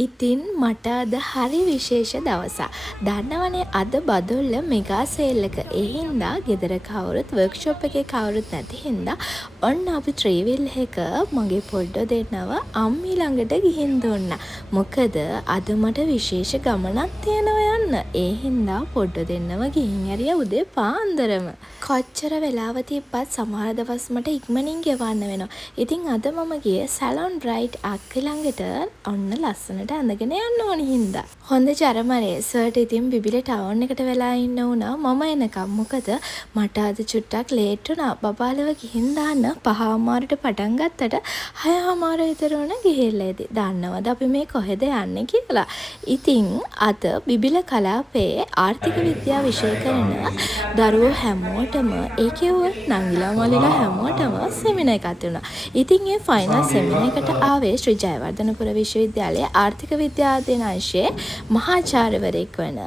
ඉතින් මට අද හරි විශේෂ දවසක්. දන්නවනේ අද බදුල්ල මෙගා සේල් එක. ඒ හින්දා ගෙදර කවුරුත් වර්ක්ෂොප් එකේ කවුරුත් නැති හින්දා ඔන්න අපි ත්‍රීවිල් එක මගේ පොඩ්ඩෝ දෙන්නව අම්මී ළඟට ගිහින් දුන්නා. මොකද අද මට විශේෂ ගමනක් තියෙනවා යන්න. ඒ හින්දා පොඩ්ඩෝ දෙන්නව ගිහින් ඇරියා උදේ පාන්දරම. කොච්චර වෙලාව තිබ්බත් සමහර දවස් මට ඉක්මනින් ගෙවන්න වෙනවා. ඉතින් අද මම ගියේ සැලොන් බ්‍රයිට් අක්කේ ළඟට ඔන්න ලස්සනට ඇඳගෙන යන්න ඕනි හින්දා. හොඳ චරමරේ සර්ට ඉතින් බිබිල ටවුන් එකට වෙලා ඉන්න වුණා මම එනකම්. මොකද මට අද චුට්ටක් ලේට් වුණා. බබාලව ගිහින් දාන්න 5:00ට පටන් ගත්තට 6:00 විතර වුණ ගිහිල්ලා ඉතින්. දන්නවද අපි මේ කොහෙද යන්නේ කියලා? ඉතින් අද බිබිල කලාපයේ ආර්ථික විද්‍යාව විෂය කරන දරුවෝ හැමෝටම ඒ කියුව නංගිලා මල්ලිලා හැමෝටම සෙමිනා එකක් තිබුණා. ඉතින් ඒ ෆයිනල් සෙමිනා එකට ආවේ ශ්‍රී ජයවර්ධනපුර විශ්වවිද්‍යාලයේ ආර්ථික විද්‍යා අධ්‍යයන අංශයේ මහාචාර්යවරයෙක් වන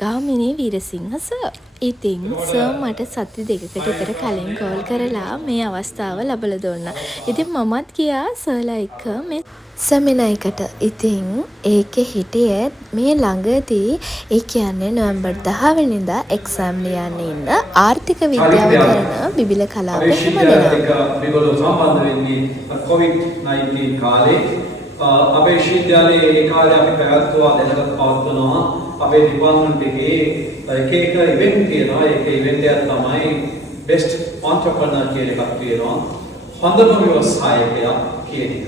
ගාමිණී වීරසිංහ සර්. ඉතින් සර් මට සති දෙකකට විතර කලින් කෝල් කරලා මේ අවස්ථාව ලැබලා දුන්නා. ඉතින් මමත් ගියා සර්ලා එක්ක මේ සෙමිනා එකට. ඉතින් ඒකේ හිටියේ මේ ළඟදී ඒ කියන්නේ නොවැම්බර් 10 වෙනිදා එක්සෑම් ලියන්න ඉන්න ආර්ථික විද්‍යාව කරන බිබිල කලාපේ හැමදෙනා. මේගොල්ලෝ සම්බන්ධ වෙන්නේ කොවිඩ්-19 කාලේ අපේ විශ්වවිද්‍යාලයේ ඒ කාලේ අපි පැවැත්වුවා දැනගත් පවත්වනවා අපේ ඩිපාර්ට්මන්ට් එකේ එක ඉවෙන්ට් තියෙනවා. ඒක ඉවෙන්ට් එක තමයි බෙස්ට් ඔන්ටර්ප්‍රනර් කියන එකක් තියෙනවා. හොඳම ව්‍යවසායකයා කියන එක.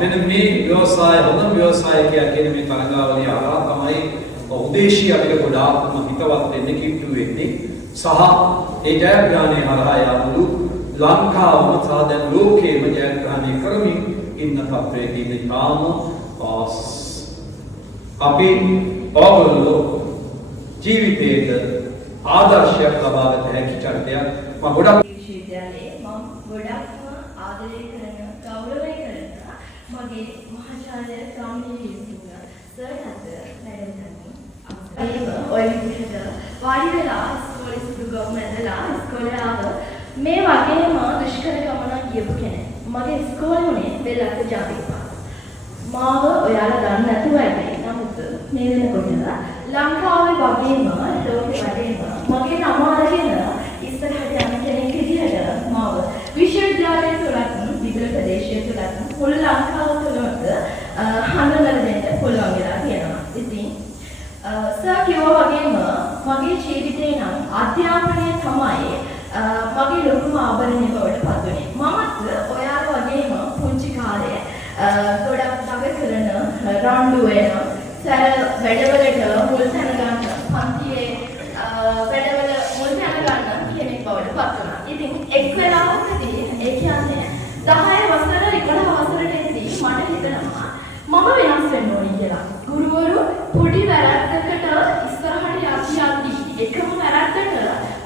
මෙන්න මේ ව්‍යවසාය හොඳම ව්‍යවසායකයා කියන මේ තරඟාවලිය හරහා තමයි උදේශීය අපිට ගොඩාක්ම හිතවත් වෙන්න කිට්ටු වෙන්නේ. සහ ඒ ජයග්‍රහණය හරහා යාමුළු ලංකාවම සහ දැන් ලෝකයේම ජයග්‍රහණය කරමින් ඉන්න තත්ත්වයේදී ඉතාම අපි ඔයගොල්ලෝ ජීවිතයේ ආදර්ශයක් ලබා ගත හැකි චරිතයක් මම ගොඩක් විශ්වවිද්‍යාලයේ මම ගොඩක්ම ආදරය කරන ගෞරවය කරන මගේ මහාචාර්ය ගාමිණී වීරසිංහ සර් අද වැඩම ඔය විදිහට වාඩි වෙලා ඉස්කෝලේ සුදු ගම් ඇඳලා ඉස්කෝලේ ආව මේ වගේම දුෂ්කර ගමනක් ගියපු කෙනෙක්. මගේ ඉස්කෝලේ උනේ බෙල්ලත් ජාතික පාසල. මාව ඔයාලා දන්නේ නැතුව ඇති. නමුත් මේ වෙනකොට ලංකාවේ වගේම ලෝකෙ වටේම මගේ නම අරගෙන ඉස්සරහට යන කෙනෙක් විදිහට මාව විශ්වවිද්‍යාලය තුලත් විදුල ප්‍රදේශය තුලත් මුළු ලංකාව තුලම හඳුනලා දෙන්න පුළුවන් වෙලා තියෙනවා. ඉතින් සර් කිව්වා වගේම මගේ ජීවිතේ නම් අධ්‍යාපනය තමයි මගේ ලොකුම ආභරණය බවට පත් වුණේ. මමත් ඔයාලා වගේම පුංචි කාලේ ගොඩක් දඟ කරන රණ්ඩු වෙන සැර වැඩවලට මුල් තැන ගන්න පන්තියේ වැඩවල මුල් තැන ගන්න කෙනෙක් බවට පත් වුණා. ඉතින් එක් වෙලාවකදී ඒ කියන්නේ 10 වසර 11 වසරට එද්දී මට හිතෙනවා මම වෙනස් වෙන්න ඕනි කියලා. ගුරුවරු පොඩි වැරද්දකට ඉස්සරහට යද්දී එකම වැරද්දට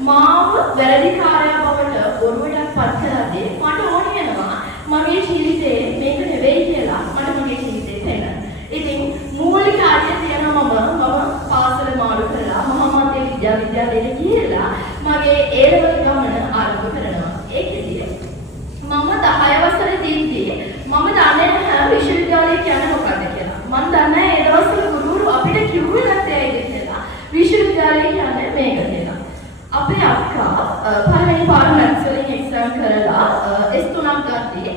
මාව වැරදිකාරයා බවට ඔරුවටත් පත් කරද්දී මට ඕනි වෙනවා මගේ ජීවිතේ මේක නෙවෙයි කියලා මට මගේ ජීවිතේ තේරෙනවා. ඉතින් මූලික කාර්යය තියෙනවා මම පාසල මාරු කරලා මහාමාත්‍ය විද්‍යාලයට ගිහිල්ලා මගේ ඒ ලෙවල් ගමන ආරම්භ කරනවා. ඒකෙදී මම 10 වසරේදී මම දන්නේ නැහැ විශ්වවිද්‍යාලය කියන්නේ මොකක්ද කියලා. මම දන්නේ ඒ දවස්වල ගුරුවරු අපිට කිව්වේ නැත්තේ ඒකද කියලා. විශ්වවිද්‍යාලය කියන්නේ මේක කියලා. අපේ අක්කා පළවෙනි පාර මැත්ස් වලින් එක්සෑම් කරලා S3ක් ගත්තී.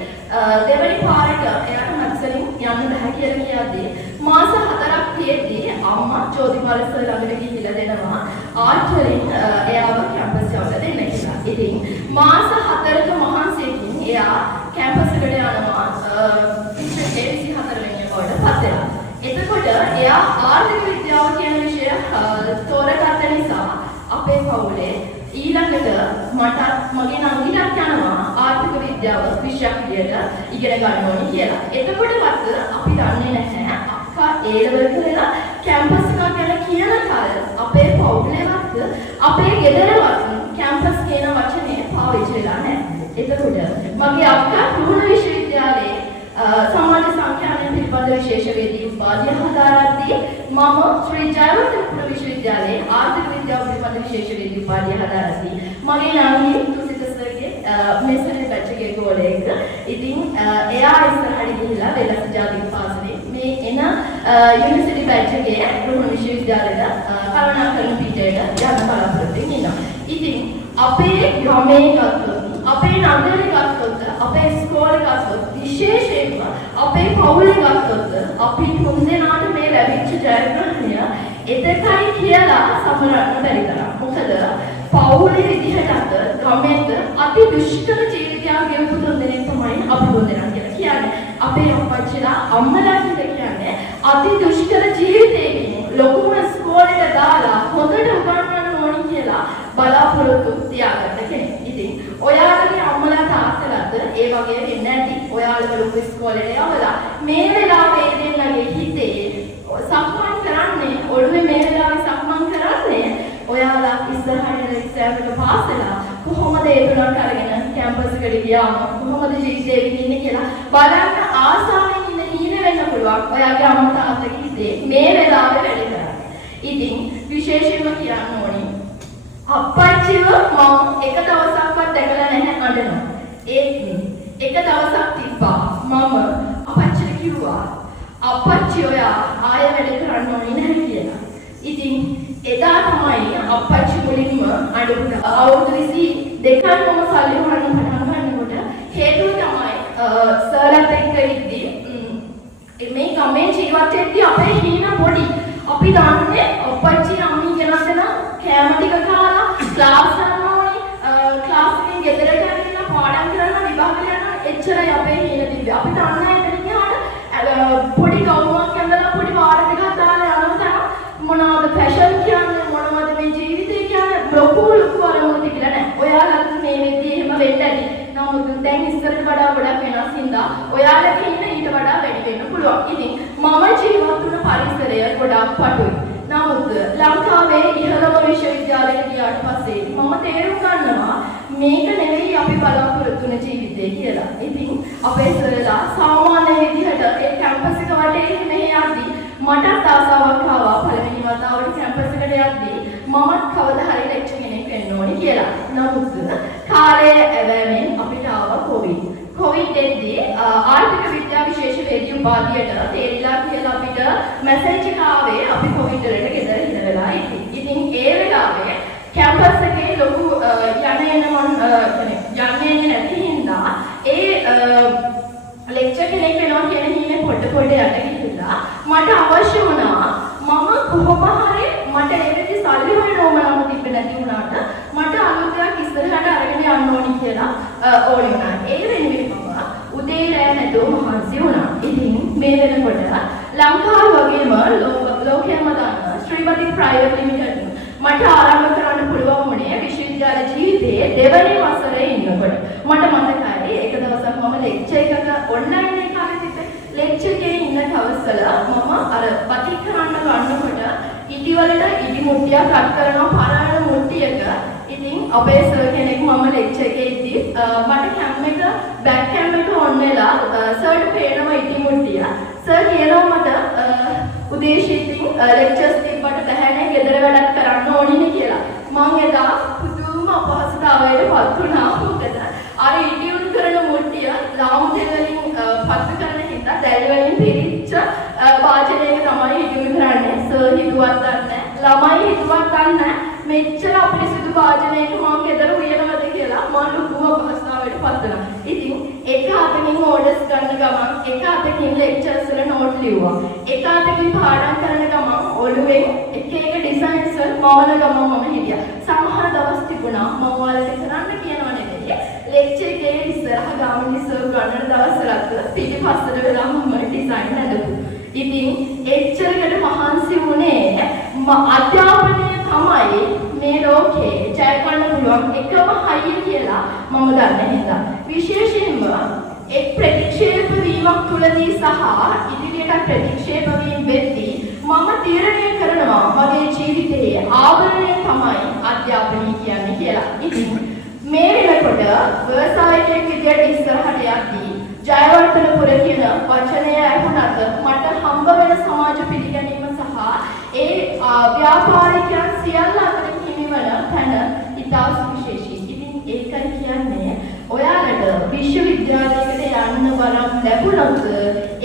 දෙවෙනි පාරට එයාට මැත්ස් වලින් යන්න බෑ කියලා කියද්දී මාස 4ක් තියෙද්දී අම්මා ජෝතිපාල සර් ළඟට ගිහිල්ලා දෙනවා ආර්ට් වලින් එයාව කැම්පස් යවන්න දෙන්න කියලා. ඉතින් මාස 4ක මහන්සියකින් එයා කැම්පස් එකට යනවා 24 වෙනි වරට පස්සේ. එතකොට එයා ආර්ථික විද්‍යාව කියන විෂය තෝරගත්ත නිසා අපේ පවුලේ ඊළඟට මට මගේ නංගිටත් යනවා ආර්ථික විද්‍යාව විෂයක් විදියට ඉගෙන ගන්න ඕනේ කියලා. එතකොටවත් අපි දන්නේ නැහැ අක්කා ඒ ලෙවල් කරලා කැම්පස් එකක් ගැන කියන කාල අපේ පවුලේවත් අපේ ගෙදරවත් කැම්පස් කියන වචනේ පාවිච්චි වෙලා නැහැ. එතකොට මගේ අක්කා රුහුණ විශ්වවිද්‍යාලයේ සමාජ සංඛ්‍යානය පිළිබඳ විශේෂවේදී උපාධිය හදාරද්දී මම ශ්‍රී ජයවර්ධනපුර විශ්වවිද්‍යාලයේ ආර්ථික විද්‍යාව පිළිබඳ විශේෂවේදී උපාධිය හදාරද්දී මගේ නාමය තුසිත සර්ගේ මෙසරේ පැච්චගේ ගෝලයක. ඉතින් එයා ඉස්සරහට ගිහිල්ලා වෙලස් ජාතික පාසලේ මේ යුනිවර්සිටි බැච් එකේ රුහුණු විශ්වවිද්‍යාලයට කරුණාකරන පිටේට යන බලාපොරොත්තු ඉන්නවා. ඉතින් අපේ ගමේ ගත්තොත්, අපේ නගරේ ගත්තොත්, අපේ ඉස්කෝලේ ගත්තොත්, විශේෂයෙන්ම අපේ පවුලේ ගත්තොත් අපි තුන්දෙනාට මේ ලැබිච්ච ජයග්‍රහණය එතකයි කියලා සමරන්න බැරි තරම්. මොකද පවුලේ විදිහට ගමෙත් අති දුෂ්කර ජීවිතයක් ගෙවපු තුන්දෙනෙක් තමයි අපි තුන්දෙනා කියලා කියන්නේ. අපේ අපච්චිලා අම්මලා කියන්නේ අති දුෂ්කර ජීවිතයකින් ලොකුම ඉස්කෝලේට දාලා හොඳට උගන්වන්න ඕනි කියලා බලාපොරොත්තු තියාගන්න කෙනෙක්. ඉතින් ඔයාලගේ අම්මලා තාත්තලාත් ඒ වගේ වෙන්නේ නැති. ඔයාලා ලොකු ඉස්කෝලේට යවලා මේ වෙලාවේ දෙන්නගේ හිතේ සක්මන් කරන්නේ, ඔළුවේ මේ වෙලාවේ සක්මන් කරන්නේ ඔයාලා ඉස්සරහට එක්සෑම් එක පාස් වෙලා කොහොමද ඒ තුනක් අරගෙන කැම්පස් එකට ගියාම කොහොමද ජීවිතේ ඉන්නේ කියලා බලන්න ආසාවෙන් ඉන්න හීන වෙන්න පුළුවන්. ඔයාගේ අම්මා තාත්තගේ හිතේ මේ වෙලාවේ වැඩ කරන්නේ. ඉතින් විශේෂයෙන්ම කියන්න ඕනේ අප්පච්චිව මම එක දවසක්වත් දැකලා නැහැ අඬනවා. එක දවසක් තිබ්බා මම අප්පච්චිට කිව්වා අප්පච්චි ඔයා ආයෙ වැඩ කරන්න ඕනේ නැහැ කියලා. ඉතින් එදා තමයි අප්පච්චි මුලින්ම අඬුණා. අවුරුදු 22ක්ම සල්ලි හොයන්න පටන් ගන්නකොට හේතුව තමයි සර්ලත් එක්ක ඉද්දී මේ ගමේ ජීවත් වෙද්දී අපේ හීන පොඩි. අපි දන්නේ අප්පච්චි අම්මි ගෙනසන කෑම ටික කාලා ක්ලාස් යන්න ඕනේ. ක්ලාස් එකෙන් ගෙදර ගිහින් පාඩම් කරන්න විභාග කරන්න එච්චරයි අපේ හීන තිබ්බේ. අපි දන්නේ එතන ගියාට පොඩි ගවුමක් ඇඳලා පොඩි වාර දෙකක් දාලා යනවා මොනවද ෆැෂන් කියන්නේ, මොනවද මේ ජීවිතය කියන්නේ, ලොකු අරමුණු තිබිලා නැහැ. ඔයාලත් මේ වෙද්දී එහෙම වෙන්න ඇති. නමුත් දැන් ඉස්සරට වඩා ගොඩක් වෙනස් හින්දා ඔයාලගේ ඉන්න ඊට වඩා වැඩි වෙන්න පුළුවන්. ඉතින් මම ජීවත් වුණ පරිසරය ගොඩක් පටුයි. නමුත් ලංකාවේ ඉහළම විශ්වවිද්‍යාලයට ගියාට පස්සේ මම තේරුම් ගන්නවා මේක නෙවෙයි අපි බලාපොරොත්තු වෙන ජීවිතය කියලා. ඉතින් අපේ සරලා සාමාන්‍ය විදිහට ඒ කැම්පස් එක වටේ මෙහෙ යද්දී මටත් ආසාවක් ආවා පළවෙනි වතාවට කැම්පස් එකට යද්දී මමත් කවදා හරි ලෙක්චර් කෙනෙක් වෙන්න ඕනේ කියලා. නමුත් කාලය ඇවෑමෙන් අපිට ආවා කොවිඩ්. කොවිඩ් එද්දී ආර්ථික විද්‍යා විශේෂ වේදී උපාධියට තේරිලා කියලා අපිට මැසේජ් එක ආවේ අපි කොවිඩ් වලට ගෙදර ඉඳ වෙලා ඉතින්. ඉතින් ඒ වෙලාවේ කැම්පස් එකේ ලොකු යන්නේ නැති හින්දා ඒ ලෙක්චර් කෙනෙක් වෙනවා කියන හිමේ පොඩ යට ගිහිල්ලා මට අවශ්‍ය වුණා මම කොහොම හරි මට ඒ වෙලේ සල්ලි හොයන්න ඕනම තිබ්බේ නැති වුණාට මට අලුතයක් ඉස්සරහට අරගෙන යන්න ඕනි කියලා ඕනි වුණා. ඒ වෙනුවෙන් මම උදේ රැ නැතුව මහන්සි වුණා. ඉතින් මේ වෙනකොට ලංකාව වගේම ලෝකයේම දාන ශ්‍රීමති ප්‍රයිවට් ලිමිටඩ් මට ආරම්භ කරන්න පුළුවන් වුණේ විශ්වවිද්‍යාල ජීවිතයේ දෙවැනි වසරේ ඉන්නකොට. මට මතකයි එක දවසක් මම ලෙක්චර් එකක ඔන්ලයින් එකේ තිබ්බේ ලෙක්චර් එකේ ඉන්න දවස්වල මම අර බතික් කරන්න ගන්නකොට ඉටිවලට ඉටි මුට්ටියක් කට් කරනවා පරායන මුට්ටියක. ඉතින් අපේ සර් කෙනෙක් මම ලෙක්චර් එකේ ඉද්දි මට කැම් එක බෑක් කැම් එක ඔන් වෙලා සර්ට පේනවා ඉටි මුට්ටිය. සර් කියනවා මට උදේශීතින් ලෙක්චර්ස් තිබ්බට බැහැනේ ගෙදර වැඩක් කරන්න ඕනිනේ කියලා. මම එදා පුදුම අපහසුතාවයකට පත් වුණා. මොකද අර ඉටියුන් කරන මුට්ටිය ලාමු තෙල් වලින් පත්තු කරන හින්දා දැල් වලින් පිරිච්ච වාජනයක තමයි ඉටියුන් කරන්නේ. සර් හිතුවත් දන්නේ ළමයි හිතුවත් දන්නේ මෙච්චර අපිරිසිදු වාජනයක මම ගෙදර උයනවද කියලා මම ලොකු අපහසුතාවයකට පත් වුණා. ඉතින් එක අතකින් ඕඩර්ස් ගන්න ගමන් එක අතකින් ලෙක්චර්ස් වල නෝට් ලිව්වා. එක අතකින් පාඩම් කරන ගමන් ඔළුවෙන් එක ඩිසයින්ස් වල මවන ගමන් මම හිටියා. සමහර දවස් තිබුණා මම ඔයාලට කරන්න කියනව නෙවෙයි ලෙක්චර් එකේ ඉස්සරහ ගාමිණී සර් ගණන දවස්වලත් පිටිපස්සට වෙලා මම ඩිසයින් හදපු. ඉතින් එච්චරකට මහන්සි වුණේ අධ්‍යාපනය තමයි මේ ලෝකේ ජය ගන්න පුළුවන් එකම හයිය කියලා මම දන්නේ හින්දා. විශේෂයෙන්ම එක් ප්‍රතික්ෂේප වීමක් තුළදී සහ ඉදිරියට ප්‍රතික්ෂේප වීම වෙද්දී මම තීරණය කරනවා මගේ ජීවිතයේ ආවරණය තමයි අධ්‍යාපනය කියන්නේ කියලා. ඉතින් මේ වෙනකොට ව්‍යවසායකයෙක් විදියට ඉස්සරහට යද්දී ජයවර්ධනපුර කියන වචනය ඇහුණත් මට හම්බ වෙන සමාජ පිළිගැනීම සහ ඒ ව්‍යාපාරිකයන් සියල්ල අතර හිමිවන තැන ඉතා සුවිශේෂී. ඉතින් ඒකයි කියන්නේ ඔයාලට විශ්වවිද්‍යාලයකට යන්න වරම් ලැබුණොත්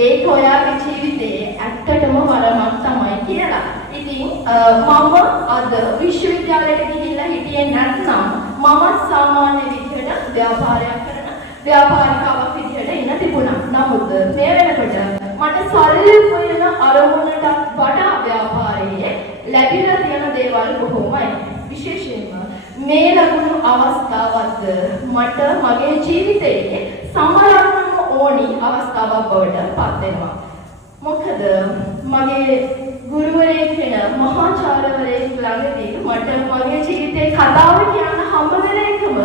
ඒක ඔයාගේ ජීවිතයේ ඇත්තටම මම අද විශ්වවිද්‍යාලයට ගිහිල්ලා හිටියේ නැත්නම් මම සාමාන්‍ය විදිහට ව්‍යාපාරයක් කරන ව්‍යාපාරිකාවක් විදිහට ඉන්න තිබුණා. නමුත් මේ වෙනකොට මට සල්ලි හොයන අරමුණට වඩා ව්‍යාපාරයේ ලැබිලා තියෙන දේවල් බොහෝමයි. විශේෂයෙන්ම මේ ලැබුණු අවස්ථාවත් මට මගේ ජීවිතයේ සමරන්නම ඕනි අවස්ථාවක් බවට පත් වෙනවා. මොකද මගේ ගුරුවරයෙක් වෙන මහාචාර්යවරයෙක් ළඟදී මට මගේ ජීවිතේ කතාව කියන්න හම්බ වෙන එකම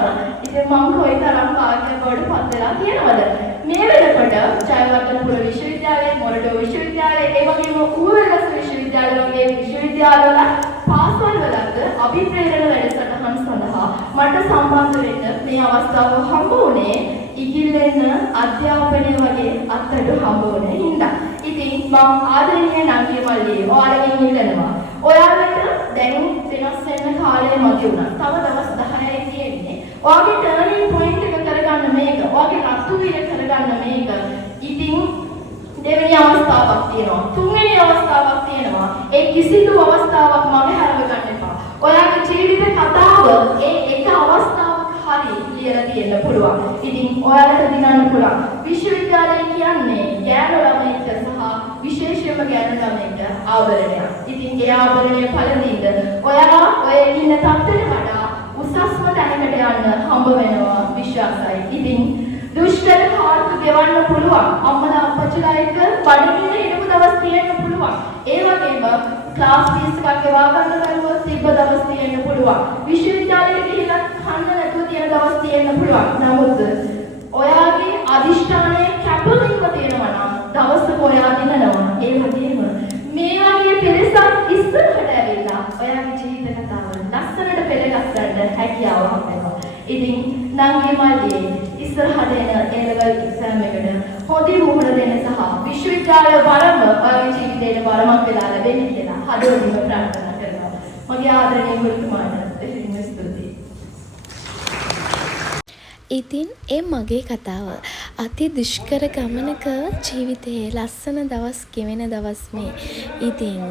ඉතින් මම කොයිතරම් භාග්‍යයක් බවට පත් වෙලා තියෙනවද? මේ වෙනකොට ජයවර්ධනපුර විශ්වවිද්‍යාලය, මොරටු විශ්වවිද්‍යාලය, ඒ වගේම ඌවරගස විශ්වවිද්‍යාලය වගේ විශ්වවිද්‍යාලවල පාසල් වලත් අභිප්‍රේරණ වැඩසටහන් සඳහා මට සම්බන්ධ වෙන්න මේ අවස්ථාව හම්බ වුණේ ඉගිල්ලෙන අධ්‍යාපනය වගේ අත්අඩු හම්බ වුණේ හින්දා. ඉතින් මම ආදරණීය නංගි මල්ලි ඔයාලගෙන් ඉල්ලනවා. ඔයාලට දැන් වෙනස් වෙන්න කාලය මගේ වුණා. තව දවස් 10යි තියෙන්නේ. ඔයාගේ ටර්නින් පොයින්ට් එක කරගන්න මේක. ඔයාගේ රතු විර කරගන්න මේක. ඉතින් දෙවෙනි අවස්ථාවක් තියෙනවා. තුන්වෙනි අවස්ථාවක් තියෙනවා. ඒ කිසිදු අවස්ථාවක් මගේ හරව ගන්න එපා. ඔයාගේ ජීවිත කතාව ඒ එක අවස්ථාවක හරි ලියලා තියෙන්න පුළුවන්. ඉතින් ඔයාලට දිනන්න පුළුවන්. විශ්වවිද්‍යාලය කියන්නේ ගෑනු ළමයින්ට සහ විශේෂයෙන්ම ගෑනු ළමයින්ට ආවරණයක්. ඉතින් ඒ ආවරණය පළඳින්න ඔයා ඔය ඉන්න තත්ත්වයට වඩා උසස්ම තැනකට යන්න හම්බ වෙනවා විශ්වාසයි. ඉතින් දුෂ්කර කාර්තු ගෙවන්න පුළුවන්. අම්මලා අප්පච්චිලා එක්ක බඩගින්න ඉඳපු දවස් තියෙන්න පුළුවන්. ඒ වගේම ක්ලාස් ෆීස් එකක් ගෙවා ගන්න බැරුව තිබ්බ දවස් තියෙන්න පුළුවන්. විශ්වවිද්‍යාලයට ගිහිල්ලා කන්න නැතුව තියෙන දවස් තියෙන්න පුළුවන්. නමුත් ඔයාගේ අදිෂ්ඨානයේ කැපවීම තියෙනවා නම් දවසක ඔයා දිනනවා. ඒ වගේම මේ වගේ පිරිසක් ඉස්සරහට ඇවිල්ලා ඔයාගේ ජීවිත කතාව ලස්සනට පෙළගස්සන්න හැකියාව හම්බෙනවා. ඉතින් නංගි මල්ලි ඉස්සරහට එන A-level exam එකට හොඳින් මුහුණ දෙන්න සහ විශ්වවිද්‍යාලය වරම ඔයාගේ ජීවිතේට වරමක් වෙලා ලැබෙන්න කියලා හදවතින්ම ප්‍රාර්ථනා කරනවා. මගේ ආදරණීය ගුරුතුමාට දෙහිම ස්තුතියි. ඉතින් ඒ මගේ කතාව අති දුෂ්කර ගමනක ජීවිතයේ ලස්සන දවස් ගෙවෙන දවස් මේ. ඉතින්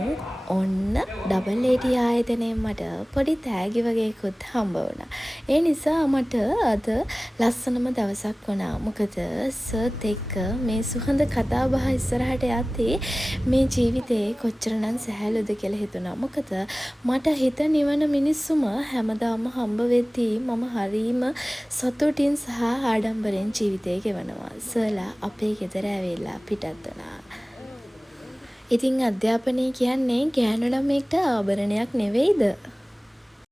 ඔන්න ඩබල් AT ආයතනයෙන් මට පොඩි තෑගි වගේකුත් හම්බ වුණා. ඒ නිසා මට අද ලස්සනම දවසක් වුණා. මොකද සර්ත් එක්ක මේ සුහඳ කතා බහ ඉස්සරහට යද්දී මේ ජීවිතේ කොච්චරනම් සැහැල්ලුද කියලා හිතුණා. මොකද මට හිත නිවන මිනිස්සුම හැමදාම හම්බ වෙද්දී මම හරීම සතුටින් සහ ආඩම්බරෙන් ජීවිතේ ගෙවනවා. සර්ලා අපේ ගෙදර ඇවිල්ලා පිටත් වුණා. ඉතින් අධ්‍යාපනය කියන්නේ ගෑනු ළමයෙක්ට ආභරණයක් නෙවෙයිද?